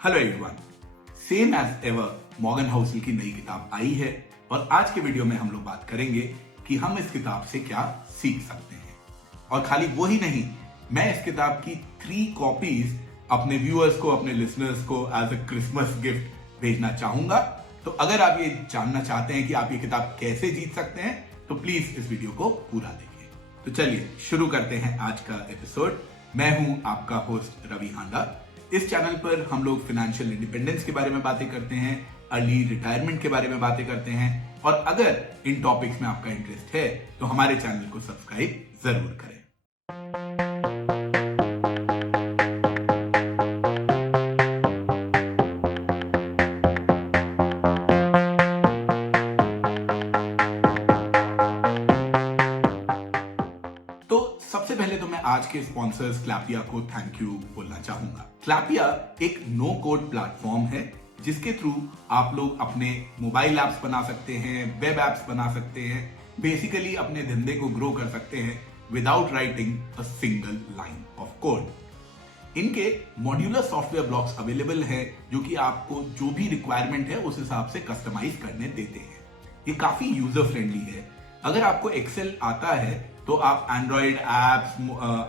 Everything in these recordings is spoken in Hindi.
Hello everyone, same as ever Morgan Housel की नई किताब आई है और आज के वीडियो में हम लोग बात करेंगे कि हम इस किताब से क्या सीख सकते हैं। और खाली वो ही नहीं, मैं इस किताब की 3 कॉपीज अपने व्यूअर्स को, अपने लिसनर्स को एज अ क्रिसमस गिफ्ट भेजना चाहूंगा। तो अगर आप ये जानना चाहते हैं कि आप ये किताब कैसे जीत सकते हैं तो प्लीज इस वीडियो को पूरा देखिए। तो चलिए शुरू करते हैं आज का एपिसोड। मैं हूं आपका होस्ट रवि हांडा। इस चैनल पर हम लोग फाइनेंशियल इंडिपेंडेंस के बारे में बातें करते हैं, अर्ली रिटायरमेंट के बारे में बातें करते हैं और अगर इन टॉपिक्स में आपका इंटरेस्ट है तो हमारे चैनल को सब्सक्राइब जरूर करें। सबसे पहले तो मैं आज के स्पॉन्सर्स क्लैपिया को थैंक यू बोलना चाहूंगा। क्लैपिया एक नो कोड प्लेटफॉर्म है जिसके थ्रू आप लोग अपने मोबाइल एप्स बना सकते हैं, वेब एप्स बना सकते हैं, बेसिकली अपने धंधे को ग्रो कर सकते हैं without writing a single line of code. इनके मॉड्यूलर सॉफ्टवेयर ब्लॉक्स अवेलेबल है जो कि आपको जो भी रिक्वायरमेंट है उस हिसाब से कस्टमाइज करने देते हैं। ये काफी यूजर फ्रेंडली है। अगर आपको एक्सेल आता है तो आप Android apps,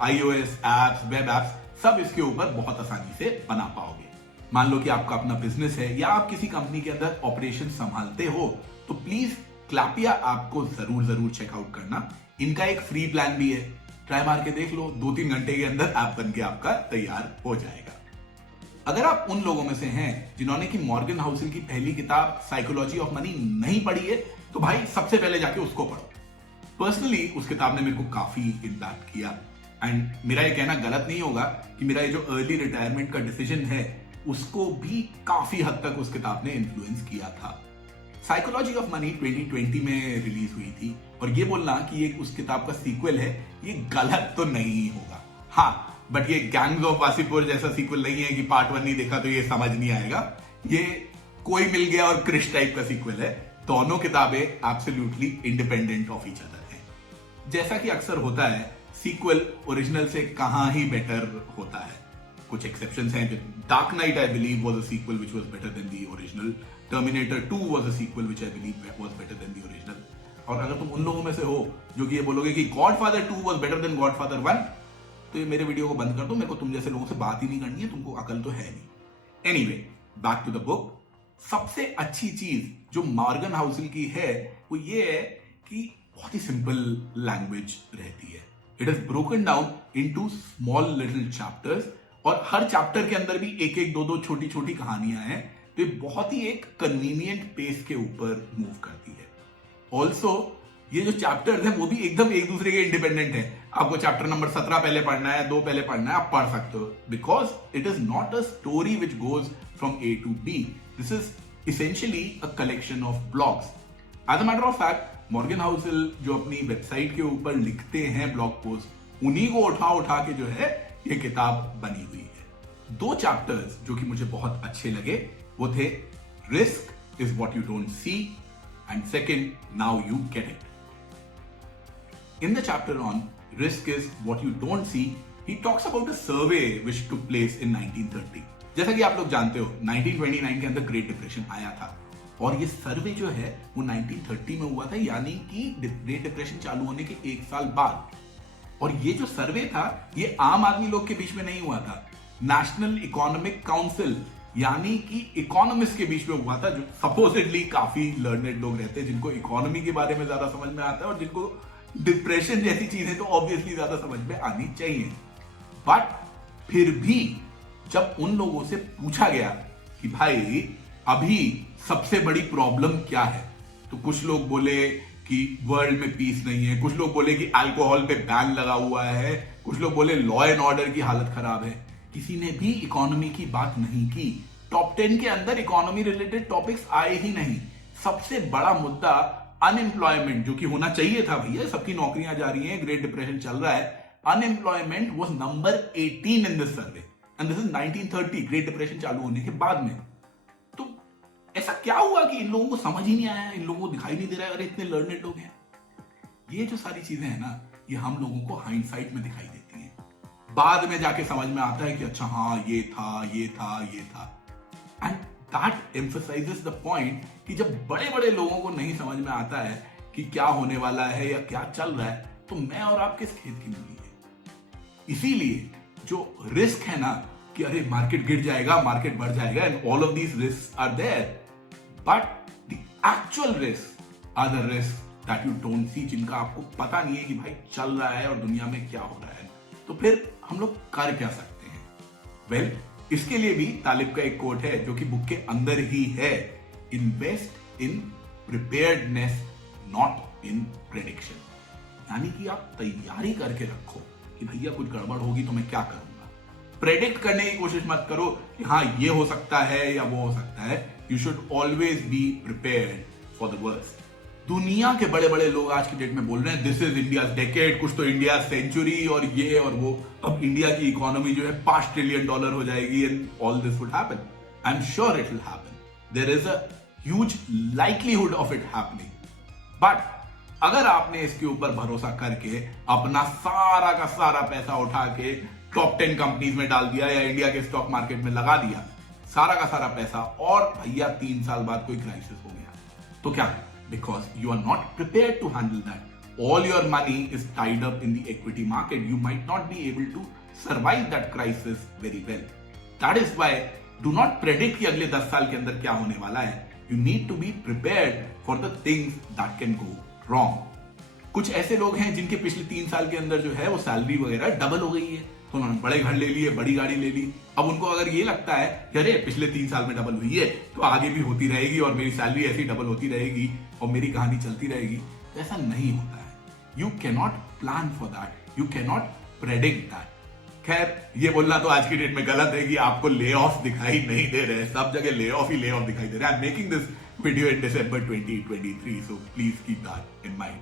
iOS apps, web apps सब इसके ऊपर बहुत आसानी से बना पाओगे। मान लो कि आपका अपना बिजनेस है या आप किसी कंपनी के अंदर ऑपरेशन संभालते हो तो प्लीज क्लैपिया आपको जरूर चेकआउट करना। इनका एक फ्री प्लान भी है, ट्राई मार के देख लो, 2-3 घंटे के अंदर ऐप बन के आपका तैयार हो जाएगा। अगर आप उन लोगों में से हैं जिन्होंने की मॉर्गन हाउसल की पहली किताब साइकोलॉजी ऑफ मनी नहीं पढ़ी है तो भाई सबसे पहले जाके उसको पढ़ो। पर्सनली उस किताब ने मेरे को काफी इंपैक्ट किया एंड मेरा ये कहना गलत नहीं होगा कि मेरा ये जो अर्ली रिटायरमेंट का डिसीजन है उसको भी काफी हद तक उस किताब ने इन्फ्लुएंस किया था। साइकोलॉजी ऑफ मनी 2020 में रिलीज हुई थी और ये बोलना कि ये उस किताब का सीक्वल है ये गलत तो नहीं होगा। हाँ, बट ये गैंग्स ऑफ वासेपुर जैसा सीक्वल नहीं है कि पार्ट 1 नहीं देखा तो ये समझ नहीं आएगा। ये कोई मिल गया और क्रिश टाइप का सीक्वल है। दोनों किताबें absolutely independent of each other. जैसा कि अक्सर होता है सीक्वल ओरिजिनल से कहां ही बेटर होता है। कुछ एक्सेप्शंस हैं। Dark Knight I believe was a sequel which was better than the original. Terminator 2 was a sequel which I believe was better than the original. और अगर तुम उन लोगों में से हो जो कि ये बोलोगे कि godfather 2 was better then godfather 1 तो ये मेरे वीडियो को बंद कर दो। मेरे को तुम जैसे लोगों से बात ही नहीं करनी है, तुमको अकल तो है नहीं। Anyway, back to the book. सबसे अच्छी चीज जो मॉर्गन हाउसल की है वो ये है कि बहुत ही सिंपल लैंग्वेज रहती है। It is broken down into small little chapters और हर चैप्टर के अंदर भी एक एक दो छोटी छोटी कहानियां हैं तो ये बहुत ही एक कन्वीनियंट पेस के ऊपर मूव करती है। ऑल्सो ये जो चैप्टर्स हैं वो भी एकदम एक दूसरे के इंडिपेंडेंट है। आपको चैप्टर नंबर 17 पहले पढ़ना है, 2 पहले पढ़ना है, आप पढ़ सकते हो because it is not a story which goes from A to B। This is essentially a collection of blogs. As a matter of fact, Morgan Housel जो अपनी वेबसाइट के ऊपर लिखते हैं ब्लॉग पोस्ट, उन्हीं को उठा के जो है ये किताब बनी हुई है। 2 चैप्टर्स जो कि मुझे बहुत अच्छे लगे वो थे risk is what you don't C and second now you get it. In the chapter on risk is what you don't C he talks about a survey which took place in 1930। जैसा कि आप लोग जानते हो 1929 के अंदर ग्रेट डिप्रेशन आया था और ये सर्वे जो है वो 1930 में हुआ था, यानी कि ग्रेट डिप्रेशन चालू होने के 1 साल बाद। और ये जो सर्वे था ये आम आदमी लोग के बीच में नहीं हुआ था, नेशनल इकोनॉमिक काउंसिल यानी कि इकोनॉमिस्ट के बीच में हुआ था, जो सपोजिटली काफी लर्नेड लोग रहते हैं जिनको इकोनॉमी के बारे में ज्यादा समझ में आता है और जिनको डिप्रेशन जैसी चीजें तो ऑब्वियसली ज्यादा समझ में आनी चाहिए। बट फिर भी जब उन लोगों से पूछा गया कि भाई अभी सबसे बड़ी प्रॉब्लम क्या है, तो कुछ लोग बोले कि वर्ल्ड में पीस नहीं है, कुछ लोग बोले कि अल्कोहल पे बैन लगा हुआ है, कुछ लोग बोले लॉ एंड ऑर्डर की हालत खराब है। किसी ने भी इकोनॉमी की बात नहीं की। टॉप 10 के अंदर इकोनॉमी रिलेटेड टॉपिक्स आए ही नहीं। सबसे बड़ा मुद्दा अनएम्प्लॉयमेंट जो कि होना चाहिए था, भैया सबकी नौकरियां जा रही हैं, ग्रेट डिप्रेशन चल रहा है। Unemployment was number 18 in this survey and this is 1930, great depression चालू होने के बाद में। ऐसा क्या हुआ कि इन लोगों को समझ ही नहीं आया, इन लोगों को दिखाई नहीं दे रहा है, अरे इतने लर्नेड लोग हैं। ये जो सारी चीजें हैं ना ये हम लोगों को हाइंडसाइट में दिखाई देती हैं। बाद में जाके समझ में आता है कि अच्छा हाँ ये था ये था ये था। And that emphasises the point कि जब बड़े बड़े लोगों को नहीं समझ में आता है कि क्या होने वाला है या क्या चल रहा है, तो मैं और आप किस खेत की मूली है। इसीलिए जो रिस्क है ना कि अरे मार्केट गिर जाएगा, मार्केट बढ़ जाएगा, and all of these risk are there, but the actual risk are the risk that you don't see, जिनका आपको पता नहीं है कि भाई चल रहा है और दुनिया में क्या हो रहा है। तो फिर हम लोग कर क्या सकते हैं? वेल, इसके लिए भी तालिब का एक कोट है जो कि बुक के अंदर ही है, invest in preparedness not in prediction. यानी कि आप तैयारी करके रखो कि भैया कुछ गड़बड़ होगी तो मैं क्या करूंगा। प्रेडिक्ट करने की कोशिश मत करो कि हाँ ये हो सकता है या वो हो सकता है। You should always be prepared for the worst. दुनिया के बड़े बड़े लोग आज की डेट में बोल रहे हैं दिस इज इंडिया डेकेड, कुछ तो इंडिया सेंचुरी और ये और वो। अब इंडिया की इकोनॉमी जो है $5 ट्रिलियन हो जाएगी and all this would happen. I am sure it will happen. There is a huge likelihood of it happening. But अगर आपने इसके ऊपर भरोसा करके अपना सारा का सारा पैसा उठा के टॉप 10 कंपनीज में डाल दिया या इंडिया के स्टॉक मार्केट में लगा दिया सारा का सारा पैसा, और भैया 3 साल बाद कोई क्राइसिस हो गया, तो क्या? Because you are not prepared to handle that. All your money is tied up in the equity market. You might not be able to survive that crisis very well. That is why do not predict कि अगले 10 साल के अंदर क्या होने वाला है. You need to be prepared for the things that can go wrong. कुछ ऐसे लोग हैं जिनके पिछले 3 साल के अंदर जो है वो सैलरी वगैरह डबल हो गई है, तो उन्होंने बड़े घर ले लिए, बड़ी गाड़ी ले ली। अब उनको अगर ये लगता है कि अरे पिछले 3 साल में डबल हुई है तो आगे भी होती रहेगी और मेरी सैलरी ऐसी डबल होती रहेगी और मेरी कहानी चलती रहेगी, तो ऐसा नहीं होता है। You can not plan for that, you can not predict that. खैर, ये बोलना तो आज की डेट में गलत है कि आपको ले ऑफ दिखाई नहीं दे रहे, सब जगह ले ऑफ दिखाई दे रहे हैं। I am making this video in December 2023, so please keep that in mind.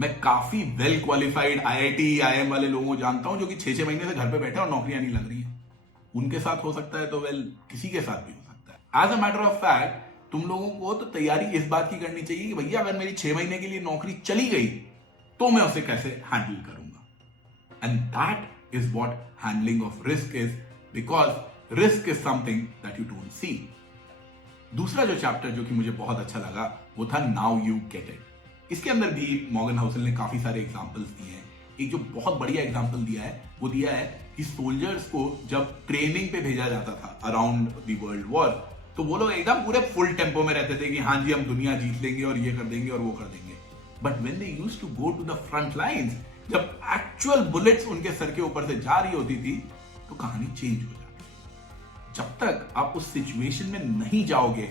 मैं काफी वेल क्वालिफाइड IIT IIM वाले लोगों को जानता हूं जो कि 6-6 महीने से घर पे बैठे और नौकरियां नहीं लग रही हैं। उनके साथ हो सकता है तो वेल किसी के साथ भी हो सकता है। As a matter of fact तुम लोगों को तो तैयारी इस बात की करनी चाहिए कि भैया अगर मेरी 6 महीने के लिए नौकरी चली गई तो मैं उसे कैसे हैंडल करूंगा। And that is what handling of risk is, because risk is something that you don't सी। दूसरा जो चैप्टर जो कि मुझे बहुत अच्छा लगा वो था नाउ यू गेट इट। इसके अंदर भी मॉर्गन हाउसल ने काफी सारे एग्जांपल्स दिए हैं। एक जो बहुत बढ़िया एग्जांपल दिया है वो दिया है कि सोल्जर्स को जब ट्रेनिंग पे भेजा जाता था अराउंड द वर्ल्ड वॉर, तो वो लोग एकदम पूरे फुल टेम्पो में रहते थे कि हाँ जी हम दुनिया जीत लेंगे और ये कर देंगे और वो कर देंगे। But when they used to go to the front lines, जब एक्चुअल बुलेट्स उनके सर के ऊपर से जा रही होती थी तो कहानी चेंज हो जाती। जब तक आप उस सिचुएशन में नहीं जाओगे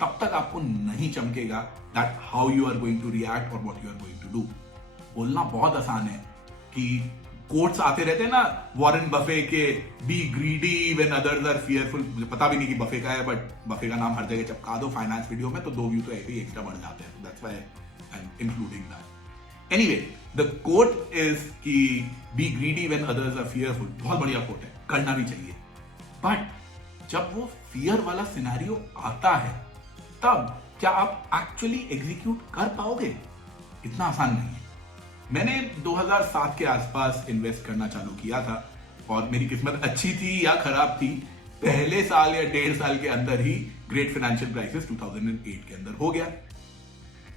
तब तक आपको नहीं चमकेगा that how you are going to react और what you are going to do. बोलना बहुत आसान है कि कोट्स आते रहते हैं ना वॉरेन बफे के, be greedy when others are fearful. मुझे पता भी नहीं कि बफे का है, बट बफे का नाम हर जगह चिपका दो फाइनेंस वीडियो में तो 2 व्यू तो ऐसे ही एक्स्ट्रा बढ़ जाते हैं। That's why I am including that. Anyway, the quote is कि be greedy when others are fearful. बहुत बढ़िया कोट है, करना भी चाहिए। बट जब वो फियर वाला सिनेरियो आता है तब क्या आप एक्चुअली एग्जीक्यूट कर पाओगे? इतना आसान नहीं है। मैंने 2007 के आसपास इन्वेस्ट करना चालू किया था और मेरी किस्मत अच्छी थी या खराब थी, पहले साल या 1.5 साल के अंदर ही ग्रेट फाइनेंशियल क्राइसिस 2008 के अंदर हो गया।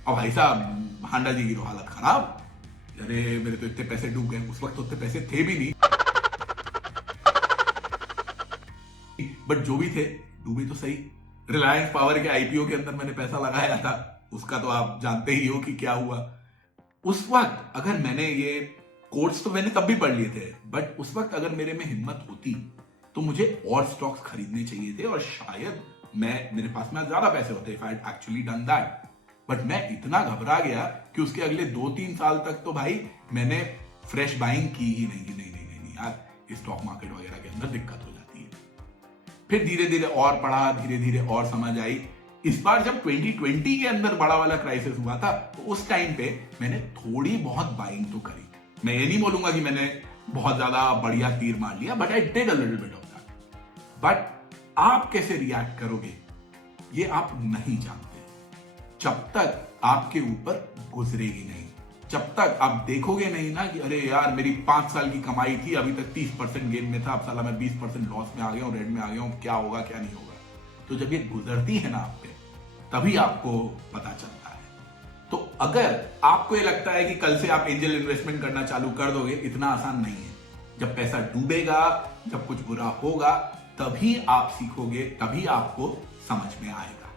और भाई साहब हांडा जी की तो हालत खराब, अरे मेरे तो इतने पैसे डूब गए। उस वक्त तो इतने पैसे थे भी नहीं, बट जो भी थे डूबे तो सही। रिलायंस पावर के IPO के अंदर मैंने पैसा लगाया था, उसका तो आप जानते ही हो कि क्या हुआ। उस वक्त अगर मैंने ये कोट्स तो मैंने तब भी पढ़ लिए थे, बट उस वक्त अगर मेरे में हिम्मत होती तो मुझे और स्टॉक्स खरीदने चाहिए थे और शायद मेरे पास में ज्यादा पैसे होते if I had actually done that. But मैं इतना घबरा गया कि उसके अगले 2-3 साल तक तो भाई मैंने फ्रेश बाइंग की ही नहीं। नहीं यार, स्टॉक मार्केट वगैरह के अंदर दिक्कत हो जाती है। फिर धीरे धीरे और पढ़ा, धीरे धीरे और समझ आई। इस बार जब 2020 के अंदर बड़ा वाला क्राइसिस हुआ था तो उस टाइम पे मैंने थोड़ी बहुत बाइंग तो करी। मैं ये नहीं बोलूंगा कि मैंने बहुत ज्यादा बढ़िया तीर मार लिया, but I did a little bit of that. But आप कैसे रिएक्ट करोगे ये आप नहीं जानते जब तक आपके ऊपर गुजरेगी नहीं। जब तक आप देखोगे नहीं ना कि अरे यार मेरी 5 साल की कमाई थी, अभी तक 30% गेन में था, अब साला मैं 20% लॉस में आ गया हूं, रेड में आ गया हूं, क्या होगा क्या नहीं होगा। तो जब ये गुजरती है ना आप पे, तभी आपको पता चलता है। तो अगर आपको ये लगता है कि कल से आप एंजल इन्वेस्टमेंट करना चालू कर दोगे, इतना आसान नहीं है। जब पैसा डूबेगा, जब कुछ बुरा होगा, तभी आप सीखोगे, तभी आपको समझ में आएगा।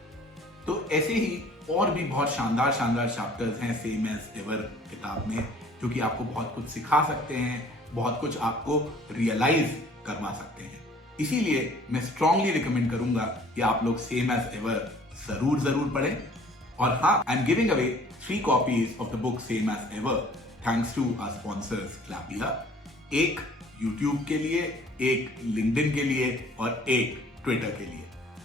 तो ऐसे ही और भी बहुत शानदार शानदार चैप्टर्स हैं सेम एज एवर किताब में, जो कि आपको बहुत कुछ सिखा सकते हैं, बहुत कुछ आपको रियलाइज करवा सकते हैं। इसीलिए मैं स्ट्रांगली रिकमेंड करूंगा कि आप लोग सेम एज एवर जरूर पढ़ें। और हाँ, I am giving away 3 copies of the book same as ever thanks to our sponsors Clapia. एक YouTube के लिए, एक लिंक्डइन के लिए और एक ट्विटर के लिए।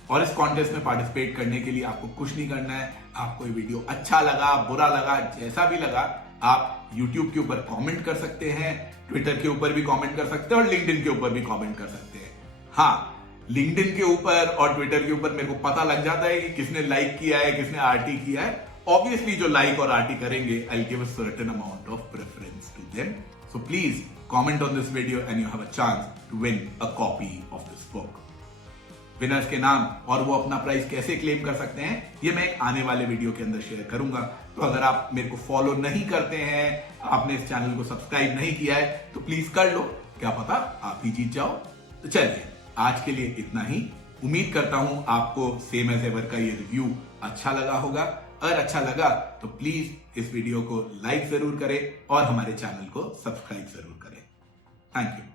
और इस कॉन्टेस्ट में पार्टिसिपेट करने के लिए आपको कुछ नहीं करना है। आपको ये वीडियो अच्छा लगा, बुरा लगा, जैसा भी लगा, आप YouTube के ऊपर कमेंट कर सकते हैं, ट्विटर के ऊपर भी कमेंट कर सकते हैं और लिंक्डइन के ऊपर भी कमेंट कर सकते हैं। हाँ, लिंक्डइन के ऊपर और ट्विटर के ऊपर मेरे को पता लग जाता है कि किसने लाइक किया है, किसने आरटी किया है। ऑब्वियसली जो लाइक और आरटी करेंगे, I give a certain amount of preference to them. So please comment on this video and you have a chance to win a copy of this book. Winners के नाम और वो अपना प्राइस कैसे क्लेम कर सकते हैं, ये मैं एक आने वाले वीडियो के अंदर शेयर करूंगा। तो अगर आप मेरे को फॉलो नहीं करते हैं, आपने इस चैनल को सब्सक्राइब नहीं किया है, तो प्लीज कर लो, क्या पता आप ही जीत जाओ। तो चलिए, आज के लिए इतना ही। उम्मीद करता हूं आपको सेम एज एवर का ये रिव्यू अच्छा लगा होगा। अगर अच्छा लगा तो प्लीज इस वीडियो को लाइक जरूर करें और हमारे चैनल को सब्सक्राइब जरूर करें। Thank you.